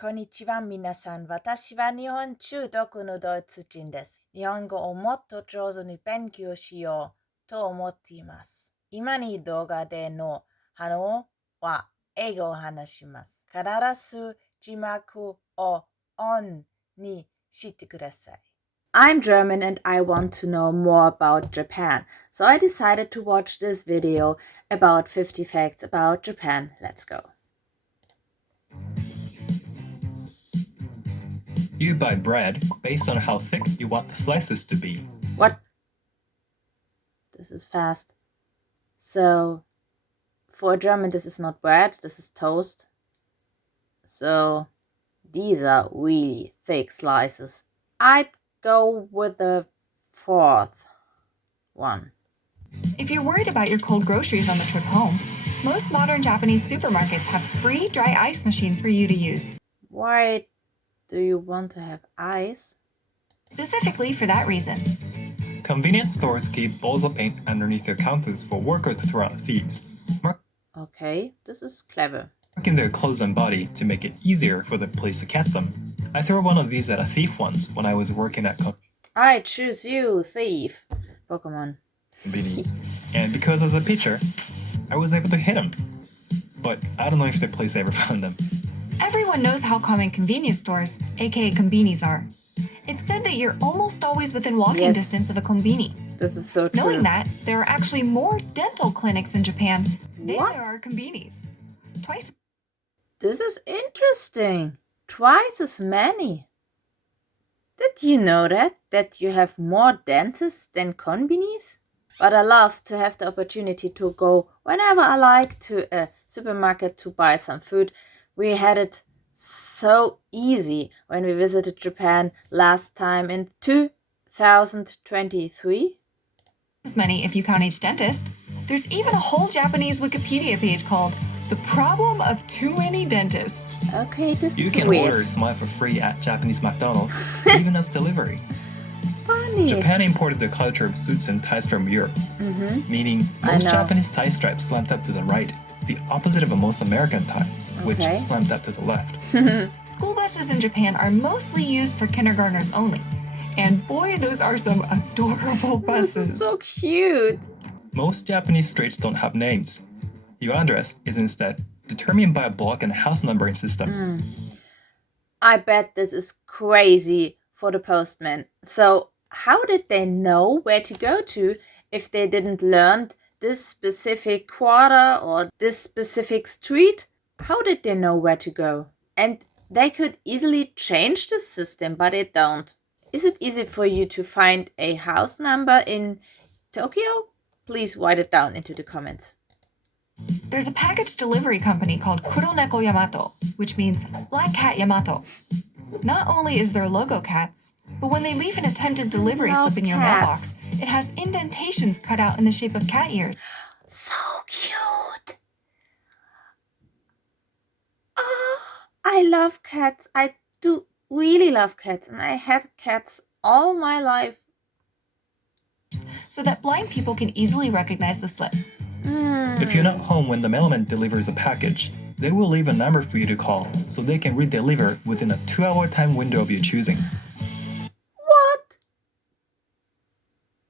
こんにちは、皆さん。私は日本中毒のドイツ人です。日本語をもっと上手に勉強しようと思っています。今に動画での反応は英語を話します。必ず字幕をオンにしてください。I'm German and I want to know more about Japan. So I decided to watch this video about 50 facts about Japan. Let's go. You buy bread based on how thick you want the slices to be. What? This is fast. So, for a German, this is not bread, this is toast. So, these are really thick slices. I'd go with the fourth one. If you're worried about your cold groceries on the trip home, most modern Japanese supermarkets have free dry ice machines for you to use. Why do you want to have ice? Specifically for that reason. Convenience stores keep bowls of paint underneath their counters for workers to throw out thieves, Okay, this is clever. marking their clothes and body to make it easier for the police to catch them. I threw one of these at a thief once when I was working at I choose you, thief. Pokemon. Convenience, and because I was a pitcher, I was able to hit him. But I don't know if the police ever found them. Everyone knows how common convenience stores, aka konbinis, are. It's said that you're almost always within walking distance of a konbini. This is so true. Knowing that, there are actually more dental clinics in Japan than What? there are konbinis. Twice. This is interesting. Twice as many. Did you know that you have more dentists than konbinis? But I love to have the opportunity to go whenever I like to a supermarket to buy some food. We had it so easy when we visited Japan last time in 2023. As many if you count each dentist. There's even a whole Japanese Wikipedia page called The Problem of Too Many Dentists. Okay, this You is can weird. order a smile for free at Japanese McDonald's, even as delivery. Funny. Japan imported the culture of suits and ties from Europe, meaning I most know. Japanese tie stripes slant up to the right, the opposite of most American ties, which Okay. slant up to the left. School buses in Japan are mostly used for kindergartners only. And boy, those are some adorable This buses. is so cute. Most Japanese streets don't have names. Your address is instead determined by a block and house numbering system. I bet this is crazy for the postman. So, how did they know where to go to if they didn't learn this specific quarter or this specific street? How did they know where to go? And they could easily change the system, but they don't. Is it easy for you to find a house number in Tokyo? Please write it down into the comments. There's a package delivery company called Kuroneko Yamato, which means Black Cat Yamato. Not only is their logo cats, but when they leave an attempted delivery Love slip in your cats. mailbox, it has indentations cut out in the shape of cat ears. So cute. Oh, I love cats. I do really love cats, and I had cats all my life. So that blind people can easily recognize the slip. If you're not home when the mailman delivers a package, they will leave a number for you to call so they can redeliver within a 2-hour time window of your choosing. What?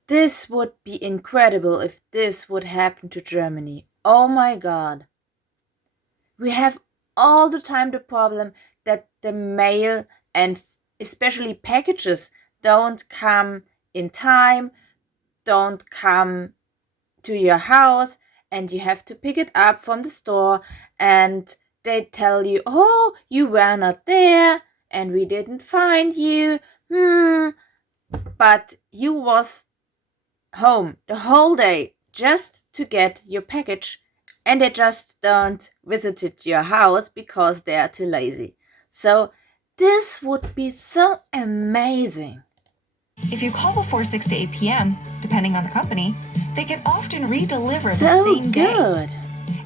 This would be incredible if this would happen to Germany. Oh my god. We have all the time the problem that the mail and especially packages don't come in time, don't come to your house, and you have to pick it up from the store and they tell you, oh, you were not there and we didn't find you. But you was home the whole day just to get your package, and they just don't visit your house because they are too lazy. So this would be so amazing. If you call before 6 to 8 p.m., depending on the company, they can often redeliver So the same day. good.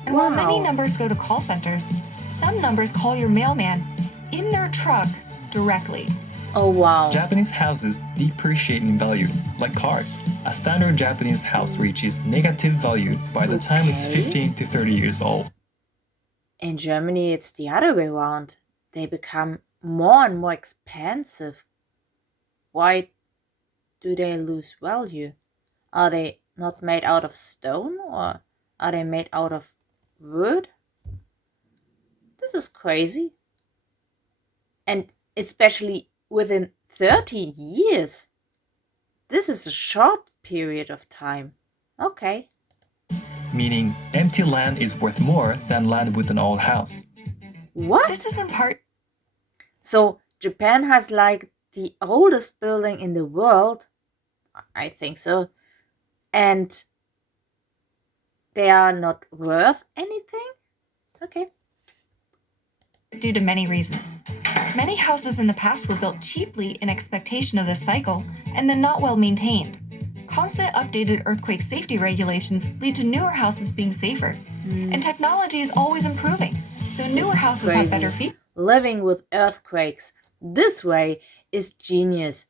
And while many Wow. numbers go to call centers, some numbers call your mailman in their truck directly. Oh wow. Japanese houses depreciate in value, like cars. A standard Japanese house reaches negative value by the time it's Okay. 15 to 30 years old. In Germany, it's the other way around. they become more and more expensive. Why do they lose value? Are they not made out of stone, or are they made out of wood? This is crazy. And especially within 30 years. This is a short period of time. Okay. Meaning empty land is worth more than land with an old house. What? This is in part. So Japan has like the oldest building in the world. I think so. And they are not worth anything? Okay. Due to many reasons. Many houses in the past were built cheaply in expectation of this cycle and then not well maintained. Constant updated earthquake safety regulations lead to newer houses being safer. And technology is always improving, so newer houses have better features. Living with earthquakes this way is genius.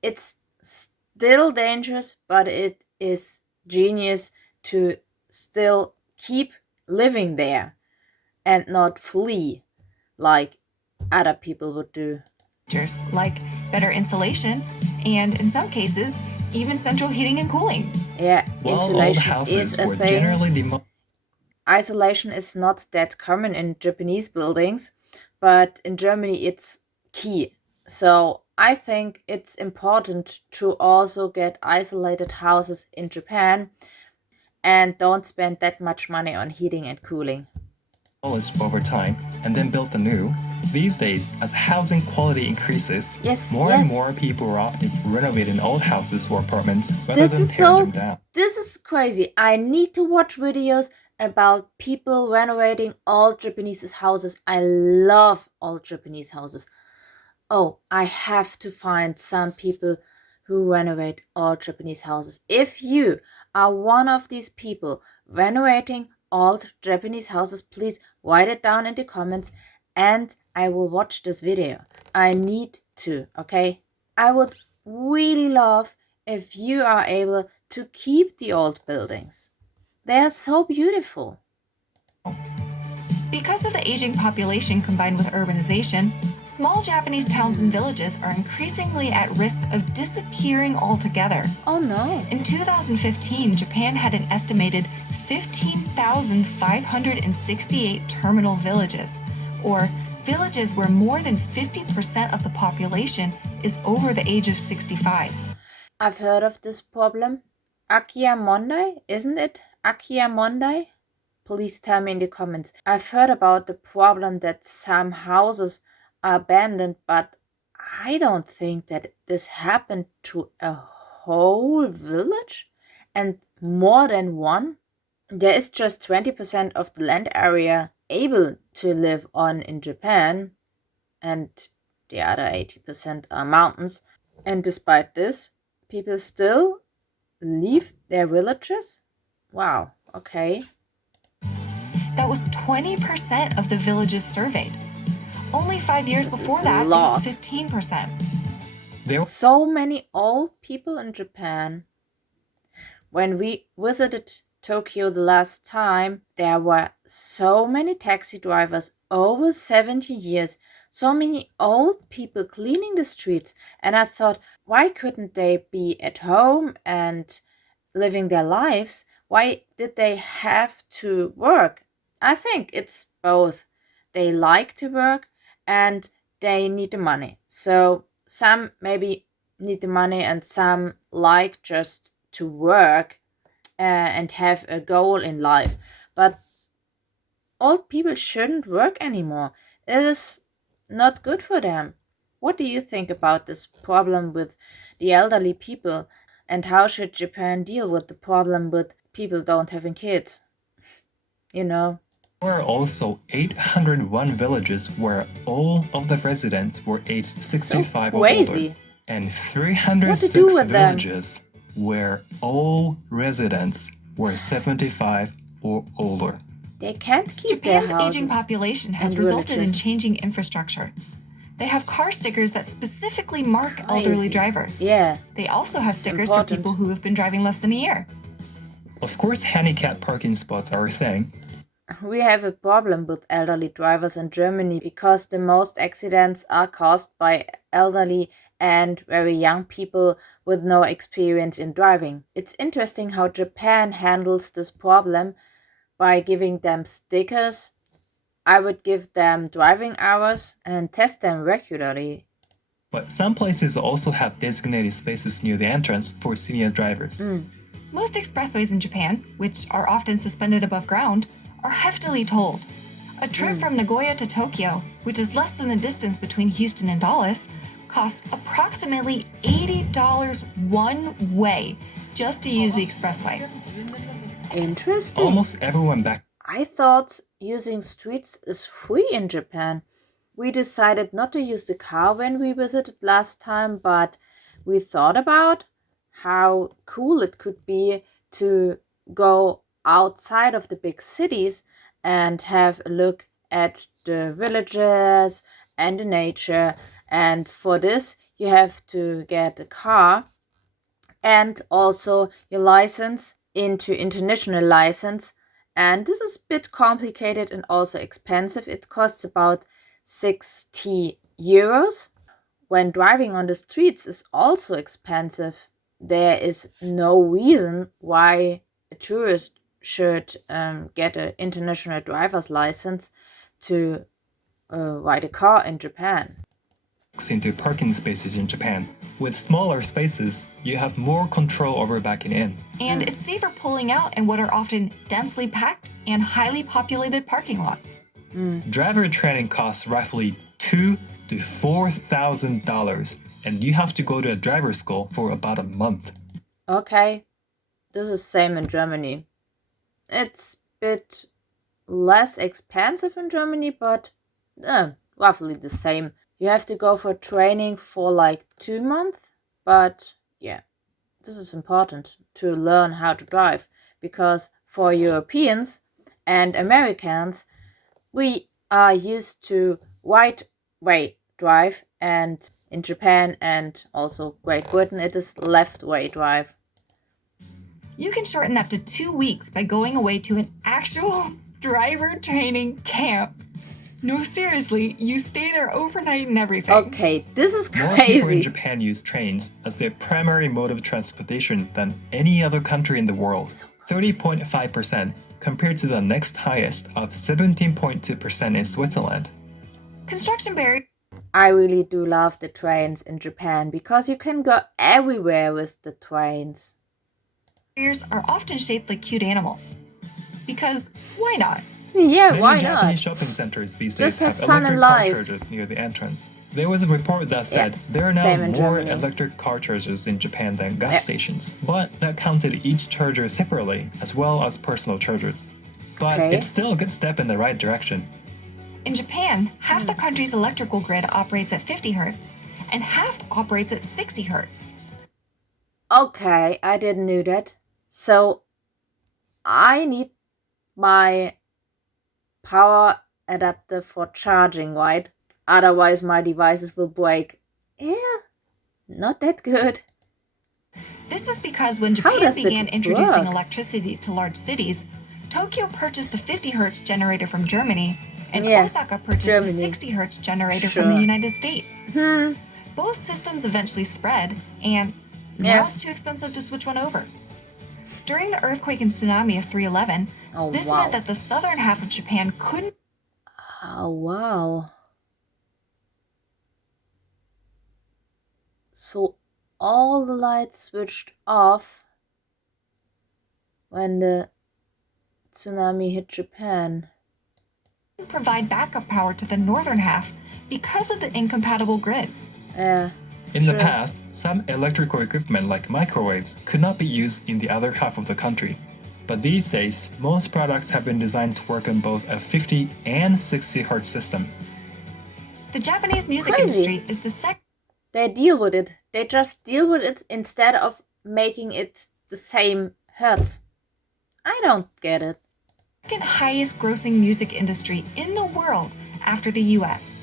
It's still dangerous, but it is genius to still keep living there and not flee like other people would do. Like better insulation and, in some cases, even central heating and cooling. Yeah, While old insulation houses is a were thing. generally Isolation is not that common in Japanese buildings, but in Germany it's key. So I think it's important to also get isolated houses in Japan and don't spend that much money on heating and cooling. demolished over time and then built anew. These days, as housing quality increases, more and more people are opting for renovating old houses or apartments rather than tearing them down. This is crazy. I need to watch videos about people renovating old Japanese houses. I love old Japanese houses. Oh, I have to find some people who renovate old Japanese houses. If you are one of these people renovating old Japanese houses, please write it down in the comments and I will watch this video. I need to, okay? I would really love if you are able to keep the old buildings. They are so beautiful. Because of the aging population combined with urbanization, small Japanese towns and villages are increasingly at risk of disappearing altogether. Oh no. In 2015, Japan had an estimated 15,568 terminal villages, or villages where more than 50% of the population is over the age of 65. I've heard of this problem. Akiamondai, isn't it? Akiamondai? Please tell me in the comments. I've heard about the problem that some houses are abandoned, but I don't think that this happened to a whole village and more than one. There is just 20% of the land area able to live on in Japan, and the other 80% are mountains. And despite this, people still leave their villages? Wow, okay. That was 20% of the villages surveyed. Only 5 years This before is a that, it lot. was 15%. So many old people in Japan. When we visited Tokyo the last time, there were so many taxi drivers over 70 years, so many old people cleaning the streets, and I thought, why couldn't they be at home and living their lives? Why did they have to work? I think it's both. They like to work and they need the money. So some maybe need the money and some like just to work and have a goal in life. But old people shouldn't work anymore. It is not good for them. What do you think about this problem with the elderly people? And how should Japan deal with the problem with people don't having kids? You know. There were also 801 villages where all of the residents were aged 65 or older, and 306 villages where all residents were 75 or older. They can't keep Japan's their houses aging population has resulted in changing infrastructure. They have car stickers that specifically mark elderly drivers. Yeah. They also have stickers for people who have been driving less than a year. Of course, handicap parking spots are a thing. We have a problem with elderly drivers in Germany because the most accidents are caused by elderly and very young people with no experience in driving. It's interesting how Japan handles this problem by giving them stickers. I would give them driving hours and test them regularly. But some places also have designated spaces near the entrance for senior drivers. Most expressways in Japan, which are often suspended above ground, are heftily tolled. A trip from Nagoya to Tokyo, which is less than the distance between Houston and Dallas, costs approximately $80 one way just to use the expressway. Interesting. Almost everyone back. I thought using streets is free in Japan. We decided not to use the car when we visited last time, but we thought about how cool it could be to go outside of the big cities and have a look at the villages and the nature. And for this, you have to get a car and also your license into international license. And this is a bit complicated and also expensive. It costs about 60 euros. When driving on the streets is also expensive. There is no reason why a tourist should get an international driver's license to ride a car in Japan. Into parking spaces in Japan. With smaller spaces, you have more control over backing in. And it's safer pulling out in what are often densely packed and highly populated parking lots. Driver training costs roughly $2,000 to $4,000, and you have to go to a driver's school for about a month. Okay, this is same in Germany. It's a bit less expensive in Germany, but roughly the same. You have to go for training for like 2 months, but yeah, this is important to learn how to drive because for Europeans and Americans, we are used to right-way drive, and in Japan and also Great Britain, it is left-way drive. You can shorten that to 2 weeks by going away to an actual driver training camp. No, seriously, you stay there overnight and everything. Okay, this is More people in crazy. Japan use trains as their primary mode of transportation than any other country in the world. 30.5% compared to the next highest of 17.2% in Switzerland. Construction barriers I really do love the trains in Japan because you can go everywhere with the trains. are often shaped like cute animals. Because why not? Yeah, Many why Japanese not? shopping centers these Just days have have fun and electric car life. chargers near the entrance. There was a report that said there are same now in more Germany. electric car chargers in Japan than gas Yeah. stations, but that counted each charger separately as well as personal chargers. But Okay. it's still a good step in the right direction. In Japan, half the country's electrical grid operates at 50 hertz, and half operates at 60 hertz. Okay, I didn't know that. So I need my power adapter for charging, right? Otherwise my devices will break. Yeah, not that good. This is because when How Japan does it began introducing work? electricity to large cities, Tokyo purchased a 50 hertz generator from Germany, and Yeah, Osaka purchased Germany. a 60 hertz generator from the Sure. United States. Both systems eventually spread, and now Yeah. it's too expensive to switch one over. During the earthquake and tsunami of 311, Oh, this wow. meant that the southern half of Japan couldn't Oh, wow. So all the lights switched off when the tsunami hit Japan. provide backup power to the northern half because of the incompatible grids. Yeah. In the Sure. past, some electrical equipment like microwaves could not be used in the other half of the country. But these days, most products have been designed to work on both a 50 and 60 Hz system. The Japanese music Crazy. industry is the second They deal with it. They just deal with it instead of making it the same hertz. I don't get it. highest grossing music industry in the world after the US.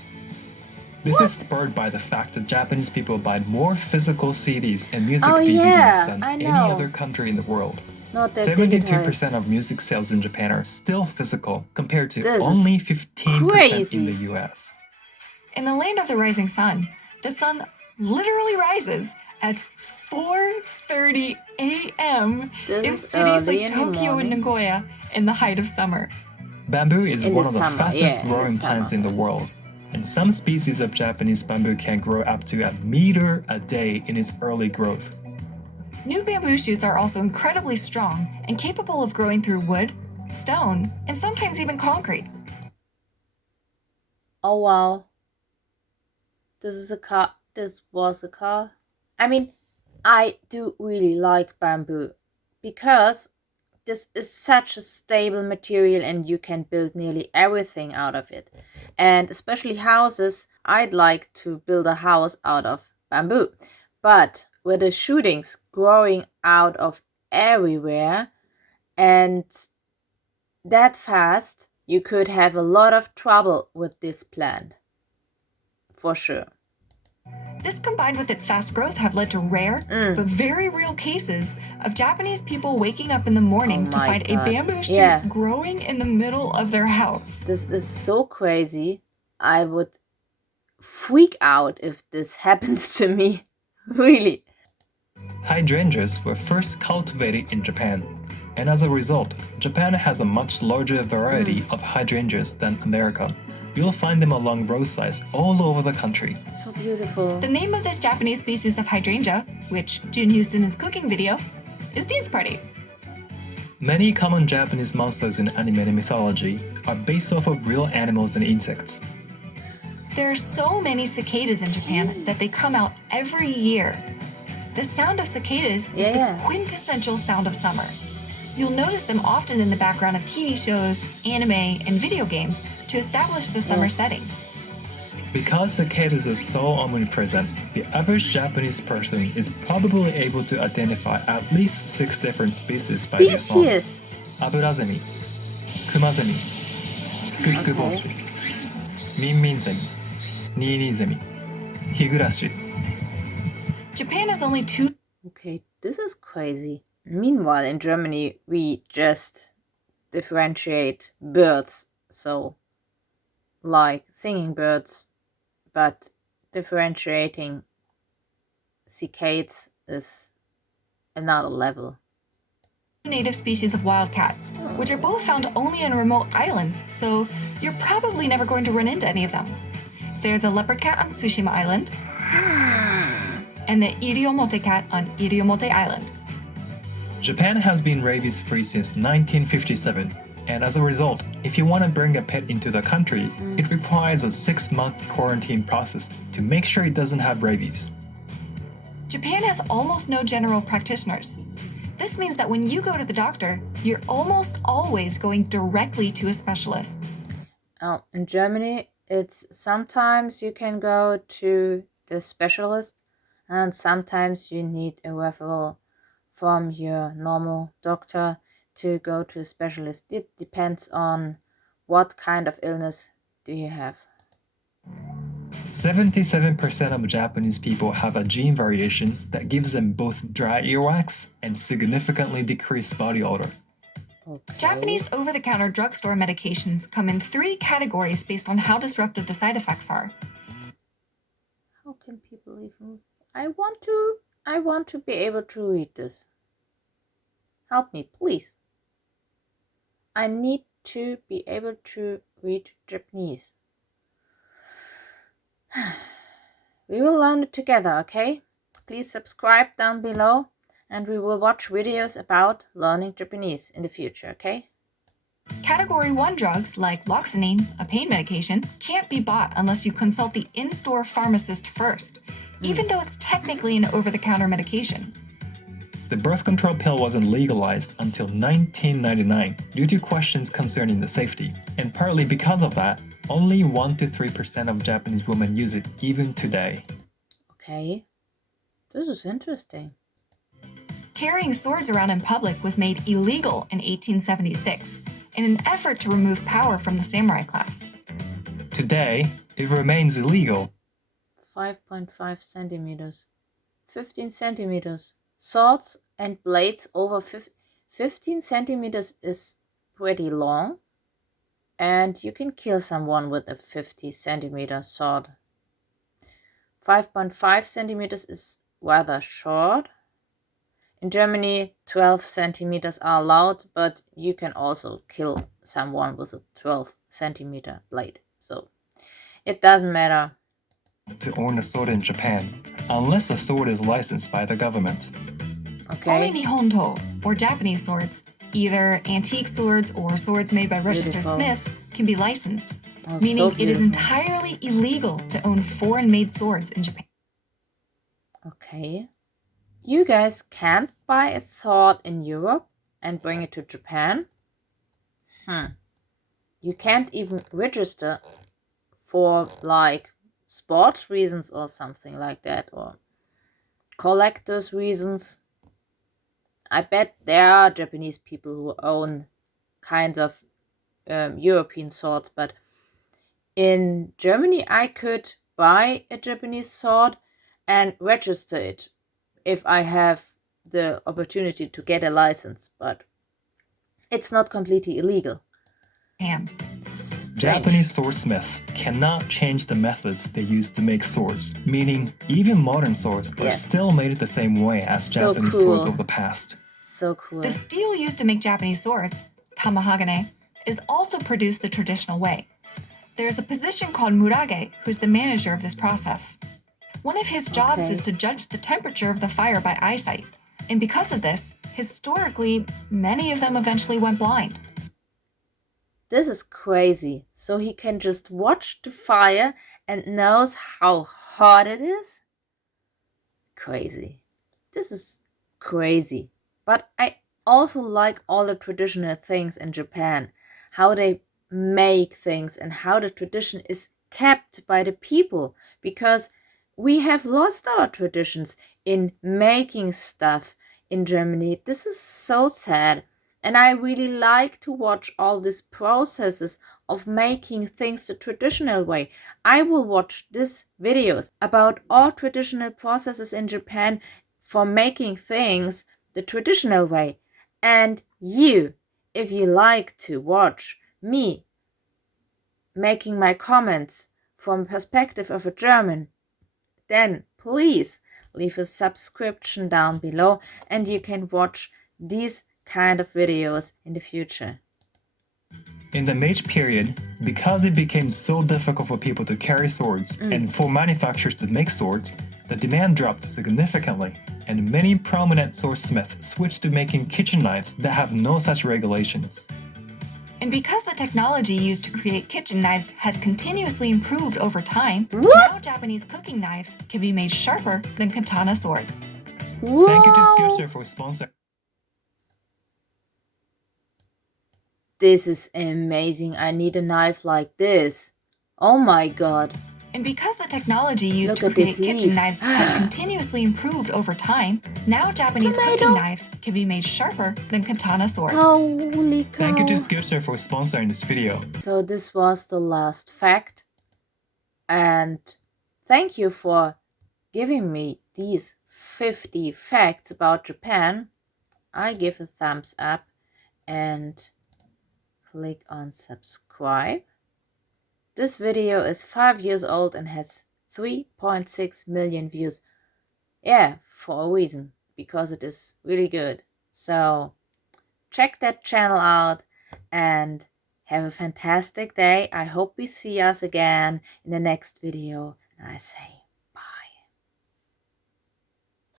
This is spurred by the fact that Japanese people buy more physical CDs and music Oh, DVDs yeah, than I any know. other country in the world. Not that 72% of music sales in Japan are still physical, compared to only 15% in the US. In the land of the rising sun, the sun literally rises at 4:30 a.m. in cities like Tokyo and Nagoya in the height of summer. Bamboo is one of the fastest growing plants in the world, and some species of Japanese bamboo can grow up to a meter a day in its early growth. New bamboo shoots are also incredibly strong and capable of growing through wood, stone, and sometimes even concrete. Oh wow. This is a car. This was a car. I mean, I do really like bamboo because this is such a stable material and you can build nearly everything out of it. And especially houses, I'd like to build a house out of bamboo. But with the shootings growing out of everywhere and that fast, you could have a lot of trouble with this plant. For sure. This combined with its fast growth have led to rare but very real cases of Japanese people waking up in the morning to find a bamboo shoot growing in the middle of their house. This is so crazy. I would freak out if this happens to me. Really. Hydrangeas were first cultivated in Japan, and as a result, Japan has a much larger variety of hydrangeas than America. You'll find them along roadsides all over the country. So beautiful. The name of this Japanese species of hydrangea, which June used in his cooking video, is Dance Party. Many common Japanese monsters in anime and mythology are based off of real animals and insects. There are so many cicadas in Japan that they come out every year. The sound of cicadas is the quintessential sound of summer. You'll notice them often in the background of TV shows, anime, and video games to establish the summer setting. Because cicadas are so omnipresent, the average Japanese person is probably able to identify at least 6 different species by their songs. Aburazemi, Kumazemi, Tsukutsukuboushi, Minminzemi, Niinizemi, Higurashi. Japan has only 2... Okay, this is crazy. Meanwhile, in Germany, we just differentiate birds, so like singing birds, but differentiating cicadas is another level. Native species of wildcats, which are both found only in remote islands, so you're probably never going to run into any of them. They're the leopard cat on Tsushima Island and the Iriomote cat on Iriomote Island. Japan has been rabies-free since 1957, and as a result, if you want to bring a pet into the country, it requires a 6-month quarantine process to make sure it doesn't have rabies. Japan has almost no general practitioners. This means that when you go to the doctor, you're almost always going directly to a specialist. Oh, in Germany, it's sometimes you can go to the specialist, and sometimes you need a referral from your normal doctor to go to a specialist. It depends on what kind of illness do you have. 77% of Japanese people have a gene variation that gives them both dry earwax and significantly decreased body odor. Okay. Japanese over-the-counter drugstore medications come in 3 categories based on how disruptive the side effects are. How can people even... I want to be able to read this. Help me, please. I need to be able to read Japanese. We will learn it together, okay? Please subscribe down below and we will watch videos about learning Japanese in the future, okay? Category 1 drugs like Loxanine, a pain medication, can't be bought unless you consult the in-store pharmacist first, even though it's technically an over-the-counter medication. The birth control pill wasn't legalized until 1999 due to questions concerning the safety, and partly because of that, only 1 to 3% of Japanese women use it even today. Okay, this is interesting. Carrying swords around in public was made illegal in 1876 in an effort to remove power from the samurai class. Today, it remains illegal. 5.5 centimeters, 15 centimeters. Swords and blades over 15 centimeters is pretty long, and you can kill someone with a 50 centimeter sword. 5.5 centimeters is rather short. In Germany, 12 centimeters are allowed, but you can also kill someone with a 12 centimeter blade. So it doesn't matter. To own a sword in Japan, unless the sword is licensed by the government. Okay. Only Nihonto, or Japanese swords, either antique swords or swords made by registered smiths, can be licensed, meaning it is entirely illegal to own foreign-made swords in Japan. Okay. You guys can't buy a sword in Europe and bring it to Japan? You can't even register for like sports reasons or something like that, or collectors reasons. I bet there are Japanese people who own kinds of European swords, but in Germany I could buy a Japanese sword and register it if I have the opportunity to get a license, but it's not completely illegal. Japanese swordsmiths cannot change the methods they use to make swords, meaning even modern swords are still made the same way as Japanese swords of the past. So cool. The steel used to make Japanese swords, tamahagane, is also produced the traditional way. There is a position called murage, who's the manager of this process. One of his jobs is to judge the temperature of the fire by eyesight, and because of this, historically, many of them eventually went blind. This is crazy. So he can just watch the fire and knows how hot it is? Crazy. This is crazy. But I also like all the traditional things in Japan, how they make things and how the tradition is kept by the people, because we have lost our traditions in making stuff in Germany. This is so sad. And I really like to watch all these processes of making things the traditional way. I will watch these videos about all traditional processes in Japan for making things the traditional way. And you, if you like to watch me making my comments from perspective of a German, then please leave a subscription down below and you can watch these kind of videos in the future. In the Meiji period, because it became so difficult for people to carry swords and for manufacturers to make swords, the demand dropped significantly, and many prominent swordsmiths switched to making kitchen knives that have no such regulations. And because the technology used to create kitchen knives has continuously improved over time, now Japanese cooking knives can be made sharper than katana swords. Whoa. Thank you to Skillshare for sponsoring. This is amazing. I need a knife like this. Oh my god. And because the technology used to create kitchen knives has continuously improved over time, now Japanese cooking knives can be made sharper than katana swords. Holy cow. Thank you to Skillshare for sponsoring this video. So this was the last fact. And thank you for giving me these 50 facts about Japan. I give a thumbs up and click on subscribe. This video is 5 years old and has 3.6 million views. Yeah, for a reason, because it is really good. So check that channel out and have a fantastic day. I hope we see us again in the next video. And I say